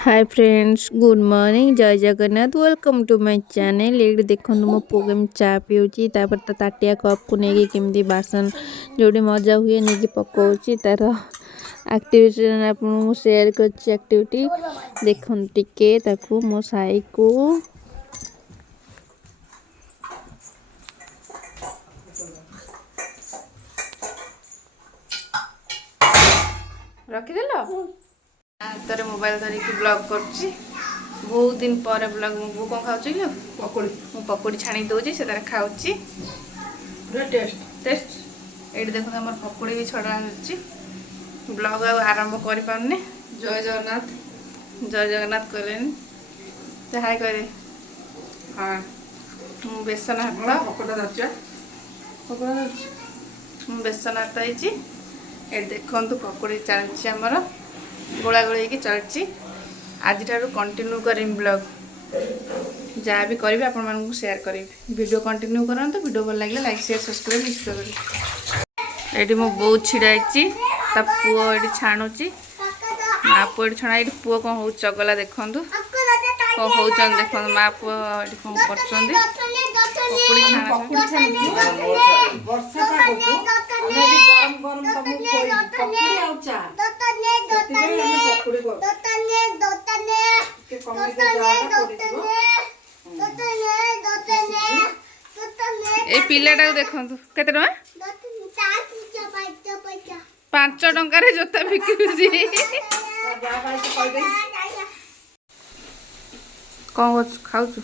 Hi friends good morning जय Jagannath welcome to my channel. ये देखो मो पुओ केमी चा पिउची तापर ताटिया कप को नेकी केमती बासन जोड़ी मजा हुए नेकी पकाउची तार एक्टिविटी आपन शेयर करची एक्टिविटी देखन टिके ताकू मो साई को रखी देलो तारे मोबाइल धरिकी ब्लॉग करची बहुत दिन पर ब्लॉग मु कोन खाउची लो पकोड़ी मु पकोड़ी छाणी दोची से तारे खाउची पूरा टेस्ट टेस्ट एडी देखो हमर पकोड़ी भी छडा होची ब्लॉग आरंभ करि पाउने। जय जगन्नाथ कहलेन से हाय करे हां मु बेसन हात पकोड़ा दचा पकोड़ा मु बेसन हात आइची ए देखंतु पकोड़ी चलची हमर गोला गोला की चलची आज ठारू कंटिन्यू करें ब्लॉग जहाँ भी करी आपण मानू शेयर करी वीडियो कंटिन्यू करंतु वीडियो भल लगे लाइक शेयर सब्सक्राइब निश्चित करी। एडी मो बहुत छिड़ाई ता पुओ एडी छाणुची माँ पुओ एडी छाणा एडी पुओ कौन हो चगला देखंतु कौन होचन देखंतु माँ पुओ एडी कौन करछंदी पकोड़ी छाणा वर्षा पागो को गरम गरम तमु कोई पकोड़ी आउ चा ए पिलाटा देखंतु केते टका 5 टंका रे जोता बिकुची कौन खाऊछु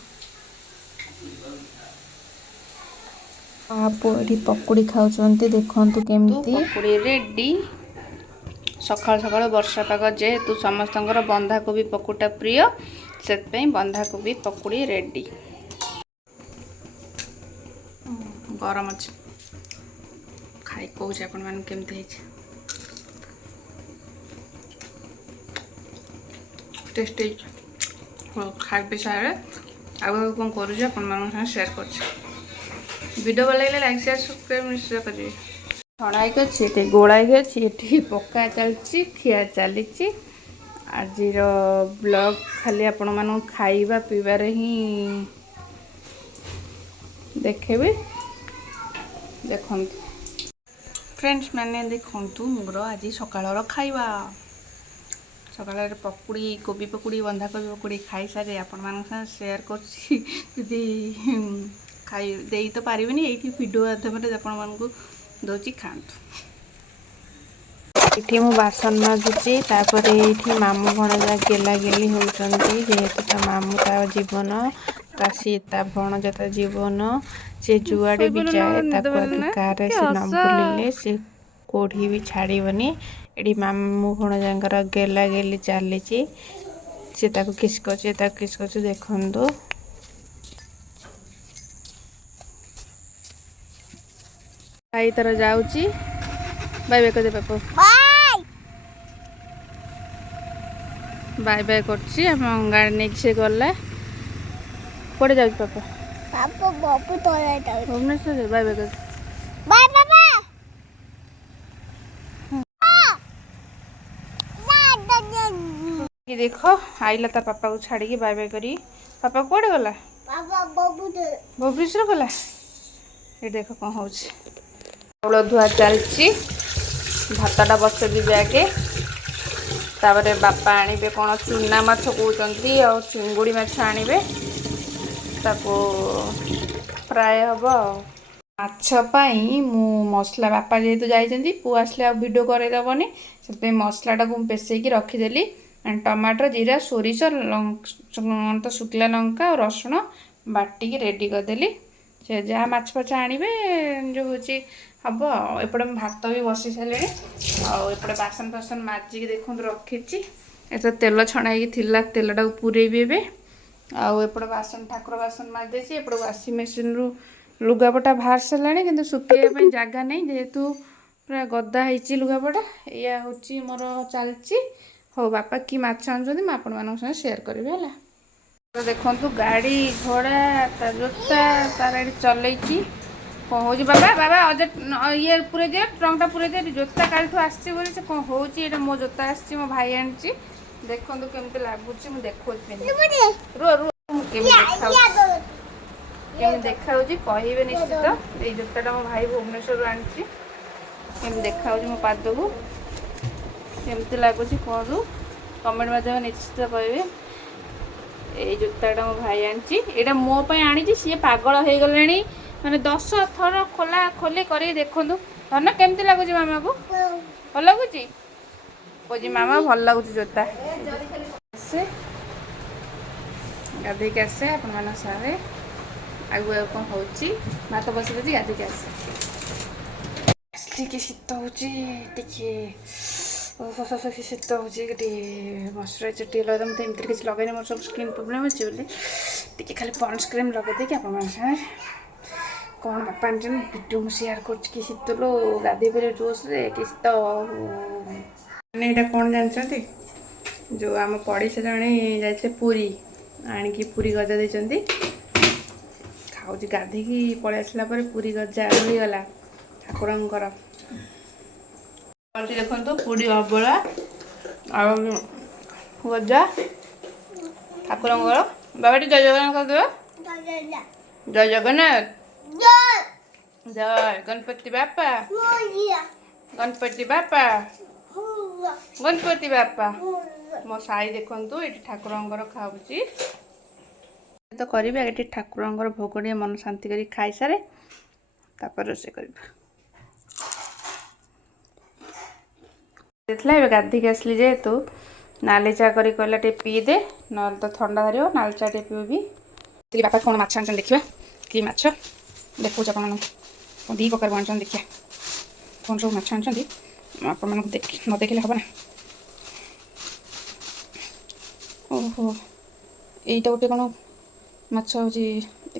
आप पकोड़ी खाऊचंती देखंतु केमती पकोड़ी रेडी सकाल सकाल वर्षा पाग जेहेतु समस्त बंधाकोबी पकोड़ा प्रिय से बंधाकोबी पकोड़ी रेडी गरम अच्छे खाई कौच आप केमती टेस्ट खाई सारे आगे कौन कर शेयर कर वीडियो भल लगे लाइक शेयर सब्सक्राइब निश्चय करेंगे। छड़ाई अच्छे गोड़ाई अच्छी ये पका चलती खिया चली आज ब्लॉग खाली आपण मान खाइबा पीबार ही देखेबे देखंतु फ्रेंड्स मैंने देखंतु मोर आज सकाळर खाइबा सकाळ पकोड़ी कोबी पकोड़ी बंधा कोबी पकोड़ी खाई सारे आपण मान शेयर करछि यदि खाई देई तो पारिबेनी एठी वीडियो माध्यम आपण मानकु दोची खातु ये मु बासन माजुची तापर ये मामू भणजा गेला गेली होउचंती जेहेतु ता मामू ता जीवन ता सीता भणजा ता जीवन से जुआड़े भी जाए ताको अधिकार से न भूलिले से कोढ़ी भी छाड़ीबनी एडी मामू भणजांकर गेला गेली चलीची से ताको किस करछे देखंदो आई तरह जाऊची बाय बाय कर पापा बाय बाय करछि हम गाड़ी ने से गला पड़े जाउ पापा पापा बापू तो जाता भुवनेश्वर बाय बाय कर बाय पापा ये देखो आइला ता पापा को छाड़ी के बाय बाय करी पापा कोड़े गला पापा बाबू दे भुवनेश्वर गला ये देखो कौन होछि चाउल धुआ चलछि भातटा बसबी जाके तापर बापा आनिबे कौन चूना माछ कहते आ चिंगुड़ी माछ आनिबे ताको फ्राए हम माछपाई मु मसला बापा जेहेतु जाइछन्ती पु आसले वीडियो करदेवनी से मसलाटा को पेसैकी रखीदेली टमाटर जीरा सोरिष तो शुखला लंका और रसुण बाटिकी रेडी करदेली से जहाँ माछ फाछ आनिबे जो होची हम एपटे भात भी बसी सारे आउपटे बासन फासन माजिक देखो रखी एत तेल छणाई तेलटा पूरेबी ए आउपटे बासन ठाकुर बासन माजदे एपटे वाशिंग मेसीन रु लुगापटा बाहर सारे कि सुखा जगह नहीं जेहेतु पूरा गदा होती लुगापटा या हूँ मोर चलती हो बापा कि माछ आनुंट मुझे शेयर करी है तो देखो गाड़ी घोड़ा ता जोता तार चलई कौन हो बाबा बाबा अजे ये पूरे दिए ट्रंकटा पूरे दिए जोता काल आसी से कौन हो मो जोता आसी मो भाई आनी ଦେଖନ୍ତୁ କେମିତି ଲାଗୁଛି ମୁଁ ଦେଖଉଛି 누구지? ରୁହ ରୁହ ମୁଁ କେମିତି ଦେଖାଉଛି କହିବେ ନିଶ୍ଚିତ। ଏଇ ଜୋତାଟା ମୋ ଭାଇ ଭୁବନେଶ୍ୱରରୁ ଆଣିଛି। କେମିତି ଦେଖାଉଛି ମୋ ପାଦକୁ କେମିତି ଲାଗୁଛି କୁହନ୍ତୁ କମେଣ୍ଟ ମାଧ୍ୟମରେ ନିଶ୍ଚିତ କହିବେ। ଏଇ ଜୋତାଟା ମୋ ଭାଇ ଆଣିଛି। ଏଇଟା ମୋ ପାଇଁ ଆଣିଛି। ସିଏ ପାଗଳ ହେଇଗଲାଣି ମାନେ 10 ଥର ଖୋଲା ଖୋଲି କରିକି ଦେଖନ୍ତୁ। ଧନ କେମିତି ଲାଗୁଛି ମାମାକୁ? ଭଲ ଲାଗୁଛି? କହୁଛି ମାମା ଭଲ ଲାଗୁଛି ଜୋତା। ଆସେ ଗାଧୋଇକି ଆସେ ଆପଣମାନଙ୍କ ସାଙ୍ଗରେ ଆଗକୁ ଆଉ କ'ଣ ହେଉଛି। ଭାତ ବସି ଦେଉଛି ଗାଧୋଇକି ଆସେ। ଟିକେ ଶୀତ ହେଉଛି ଟିକେ ଶୀତ ହେଉଛି ଟିକେ ମଶ୍ଚରାଇଜର୍ ଟିକେ ଲଗାଇ ମୁଁ ତ ଏମିତିରେ କିଛି ଲଗାଇନି ମୋର ସବୁ ସ୍କିନ୍ ପ୍ରୋବ୍ଲେମ୍ ଅଛି ବୋଲି ଟିକେ ଖାଲି ପଣ୍ଡସ୍ କ୍ରିମ୍ ଲଗାଇ ଦେଇକି ଆପଣମାନଙ୍କ ସାଙ୍ଗରେ କ'ଣ ବାପା ଆଣିଛନ୍ତି ଭିଡ଼ିଓ ମୁଁ ସେୟାର କରୁଛି। କି ଶୀତ ଲୋ ଗାଧୋଇ ପାରିବ ଜୋସ୍ରେ କି ଶୀତ ମାନେ ଏଇଟା କ'ଣ ଜାଣିଛନ୍ତି ଯେଉଁ ଆମ ପଡ଼ିଶା ଜଣେ ଯାଇଥିଲେ ପୁରୀ ଆଣିକି ପୁରୀ ଗଜା ଦେଇଛନ୍ତି ଖାଉଛି ଗାଧୋଇକି ପଳେଇ ଆସିଲା ପରେ ପୁରୀ ଗଜା ହେଇଗଲା ଠାକୁରଙ୍କର। ଦେଖନ୍ତୁ ପୁରୀ ଅବଳା ଆଉ ଗଜା ଠାକୁରଙ୍କର। ବାବାଟି ଜୟ ଜଗନ୍ନାଥ କରିଦେବ। ଜୟ ଜଗନ୍ନାଥ ଜୟ ଗଣପତି ବାପା ଗଣପତି ବାପା ଗଣପତି ବାପା। ମୋ ସାଇ ଦେଖନ୍ତୁ ଏଠି ଠାକୁରଙ୍କର ଖାଉଛି ତ କରିବି। ଏଠି ଠାକୁରଙ୍କର ଭୋଗ ଟିକେ ମନ ଶାନ୍ତି କରି ଖାଇସାରେ ତାପରେ ରୋଷେଇ କରିବା। ଦେଖିଲା ଏବେ ଗାଧୋଇକି ଆସିଲି ଯେହେତୁ ନାଲି ଚା କରି କହିଲା ଟିକେ ପିଇଦେ ନହେଲେ ତ ଥଣ୍ଡା ଧରିବ। ନାଲି ଚା ଟିକେ ପିଇବି। ଟିକେ ବାପା କ'ଣ ମାଛ ଆଣିଛନ୍ତି ଦେଖିବା କି ମାଛ ଦେଖାଉଛି ଆପଣମାନଙ୍କୁ। ଦୁଇ ପ୍ରକାର ଆଣିଛନ୍ତି ଦେଖିବା କ'ଣ ସବୁ ମାଛ ଆଣିଛନ୍ତି ଆପଣମାନଙ୍କୁ ନ ଦେଖିଲେ ହେବ ନା। ଓହୋ ଏଇଟା ଗୋଟେ କ'ଣ ମାଛ ହେଉଛି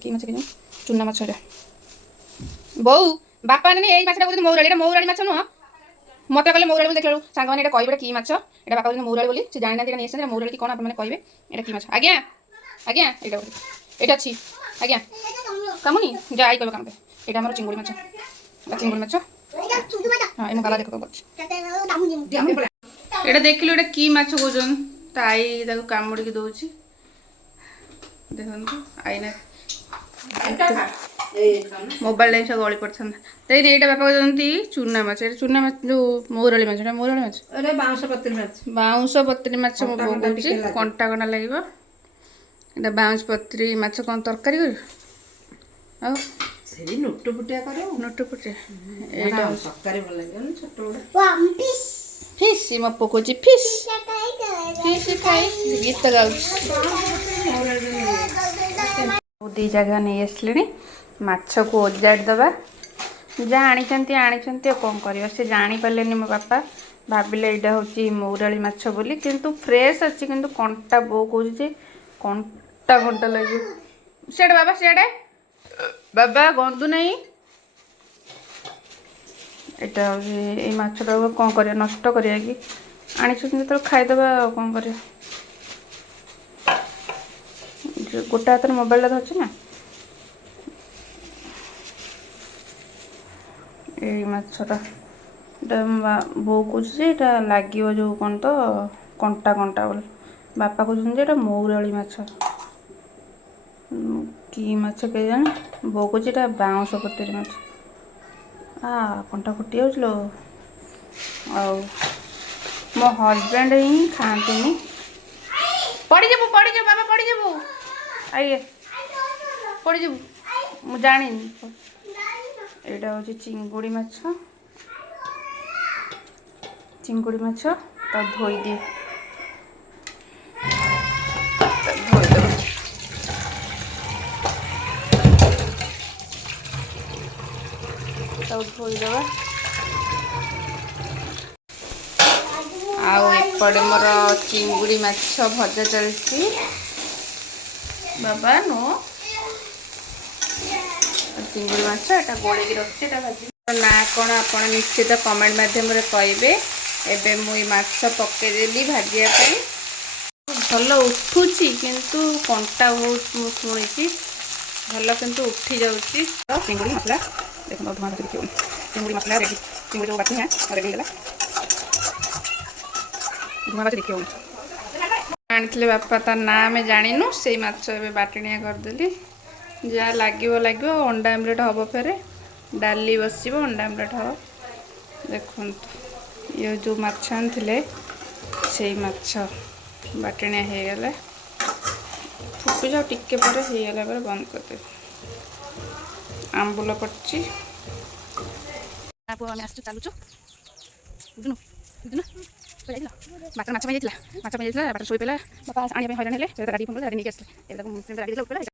କି ମାଛ କେଜାଣି ଚୁନା ମାଛ। ଏଇଟା ବୋଉ ବାପା ଆଣିନି ଏଇ ମାଛଟା କହୁଛନ୍ତି ମଉରାଳି। ଏଇଟା ମଉରାଳି ମାଛ ନୁହଁ। ମତେ କହିଲେ ମଉରାଳି ବୋଲି ଦେଖିଲା ସାଙ୍ଗମାନେ ଏଇଟା କହିବେ କି ମାଛ। ଏଇଟା ବାପା କହୁଛନ୍ତି ମଉରାଳି ବୋଲି। ସେ ଜାଣିନାହାନ୍ତି ଏଇଟା ନେଇ ଆସିଛନ୍ତି ମଉରାଳି କି କ'ଣ ଆପଣମାନେ କହିବେ ଏଇଟା କି ମାଛ। ଆଜ୍ଞା ଆଜ୍ଞା ଏଇଟା ଗୋଟେ ଏଇଟା ଅଛି ଆଜ୍ଞା କାମୁନି ଯା ଆଇ କହିବ କାମ ଏଇଟା ଆମର ଚିଙ୍ଗୁଡ଼ି ମାଛ। ଚିଙ୍ଗୁଡ଼ି ମାଛ ହଁ ମୋ ବାବା ଦେଖ କରୁଛି। ଏଇଟା ଦେଖିଲୁ ଏଇଟା କି ମାଛ କହୁଛନ୍ତି ତା ଆଇ ତାକୁ କାମୁଡ଼ିକି ଦେଉଛି ଦେଖନ୍ତୁ ଆଇନା ମୋବାଇଲ ଜିନିଷ ଗଳି ପଡ଼ିଥାନ୍ତା। ତାই ଏଇଟା ବାପା କହୁଛନ୍ତି ଚୁନା ମାଛ। ଏଇଟା ଚୁନା ମାଛ ଯେଉଁ ମଉରାଳି ମାଛ। ଏଇଟା ମଉରାଳି ମାଛ। ବାଉଁଶ ପତ୍ରୀ ମାଛ। ବାଉଁଶ ପତ୍ରୀ ମାଛ ମୁଁ କହୁଛି କଣ୍ଟା କଣ୍ଟା ଲାଗିବ। ଏଇଟା ବାଉଁଶ ପତ୍ରୀ ମାଛ କ'ଣ ତରକାରୀ କରିବ ଆଉ ସେଇ ନୋଟ ପୁଟିଆ କରିବ ନୋଟ ପୁଟିଆ। ଏଇଟା ତରକାରୀ ଭଲ ଲାଗିବନି ଛୋଟ ଗୁଡ଼ା ଫିସ୍ ମୋ ପକଉଛି ଫିସ୍ ଫିସ୍ ଖାଇ ଗୀତ ଗାଉଛି। ଦୁଇ ଜାଗା ନେଇ ଆସିଲିଣି ମାଛକୁ ଓଜାଡ଼ି ଦେବା। ଯାହା ଆଣିଛନ୍ତି ଆଣିଛନ୍ତି ଆଉ କ'ଣ କରିବା। ସେ ଜାଣିପାରିଲେନି ମୋ ବାପା ଭାବିଲେ ଏଇଟା ହେଉଛି ମଉରାଳି ମାଛ ବୋଲି କିନ୍ତୁ ଫ୍ରେଶ୍ ଅଛି କିନ୍ତୁ କଣ୍ଟା ବୋଉ କହୁଛି ଯେ କଣ୍ଟା କଣ୍ଟା ଲାଗିବ। ସିଆଡ଼େ ବାବା ସିଆଡ଼େ ବାବା ଗନ୍ଧୁ ନାହିଁ। ଏଇଟା ହେଉଛି ଏଇ ମାଛଟାକୁ କ'ଣ କରିବା ନଷ୍ଟ କରିବା କି ଆଣିଛନ୍ତି ଯେତେବେଳେ ଖାଇଦେବା ଆଉ କ'ଣ କରିବା। ଗୋଟେ ହାତରେ ମୋବାଇଲଟା ଧରିଛି ନା। ଏଇ ମାଛଟା ଏଇଟା ବୋଉ କହୁଛି ଯେ ଏଇଟା ଲାଗିବ ଯେଉଁ କ'ଣ ତ କଣ୍ଟା କଣ୍ଟା ବୋଲି। ବାପା କହୁଛନ୍ତି ଯେ ଏଇଟା ମଉରାଳି ମାଛ କି ମାଛ କେଜାଣି। ବୋଉ କହୁଛି ଏଇଟା ବାଉଁଶ ପତ୍ରୀ ମାଛ। କଣ୍ଟା ଫୁଟି ଯାଉଛି ଲୋ। ଆଉ ମୋ ହଜବେଣ୍ଡ ହିଁ ଖାଆନ୍ତିନି। ପଡ଼ିଯିବୁ ବାବା ପଡ଼ିଯିବୁ ଆଇଏ ପଡ଼ିଯିବୁ ମୁଁ ଜାଣିନି। ଏଇଟା ହେଉଛି ଚିଙ୍ଗୁଡ଼ି ମାଛ। ଚିଙ୍ଗୁଡ଼ି ମାଛ ତ ଧୋଇଦିଏ ଧୋଇଦେବା। ତାକୁ ଧୋଇଦେବା। ଆଉ ଏପଟେ ମୋର ଚିଙ୍ଗୁଡ଼ି ମାଛ ଭଜା ଚାଲିଛି। ବାବା ନୋ ଚିଙ୍ଗୁଡ଼ି ମାଛ ଏଇଟା ଗୋଳେଇକି ରଖିଛି। ଏଇଟା ଭାଜି ନା କ'ଣ ଆପଣ ନିଶ୍ଚିତ କମେଣ୍ଟ ମାଧ୍ୟମରେ କହିବେ। ଏବେ ମୁଁ ଏଇ ମାଛ ପକେଇଦେଲି ଭାଜିବା ପାଇଁ। ଭଲ ଉଠୁଛି କିନ୍ତୁ କଣ୍ଟା ବହୁତ ମୁଁ ଶୁଣିଛି ଭଲ କିନ୍ତୁ ଉଠି ଯାଉଛି। ଚିଙ୍ଗୁଡ଼ି ମସଲା ଦେଖନ୍ତୁ ଧୂଆଁ ଦେଖିବ ଚିଙ୍ଗୁଡ଼ି ମସଲା ରେଡ଼ି। ଚିଙ୍ଗୁଡ଼ି ଯେଉଁ ବାଟି ରେଡ଼ି ହେଇଗଲା ଧୂଆଁ ବାଟି ଦେଖିବ ଆଣିଥିଲେ ବାପା ତା ନାଁ ଆମେ ଜାଣିନୁ ସେଇ ମାଛ ଏବେ ବାଟଣିଆ କରିଦେଲି ଯାହା ଲାଗିବ ଅଣ୍ଡା ଆମ୍ଲେଟ୍ ହେବ ଫେରେ ଡାଲି ବସିବ ଅଣ୍ଡା ଆମ୍ଲେଟ୍ ହେବ ଦେଖନ୍ତୁ ଇଏ ଯେଉଁ ମାଛ ଆଣିଥିଲେ ସେଇ ମାଛ ବାଟଣିଆ ହେଇଗଲା ଫୁଟୁଯାଉ ଟିକେ ପରେ ହେଇଗଲା ପରେ ବନ୍ଦ କରିଦେବି ଆମ୍ବୁଲ ପଡ଼ିଛି ଆମେ ଆସୁଛୁ ଚାଲୁଛୁ ବାଟରେ ମାଛ ପାଇଁ ଯାଇଥିଲା ବାଟ ଶୋଇ ପଡ଼ିଲା ବାପା ଆଣିବା ପାଇଁ ହଇରାଣ ହେଲେ ଗାଡ଼ି ଫୋନ୍ ଗାଡ଼ି ନେଇକି ଆସିଲେ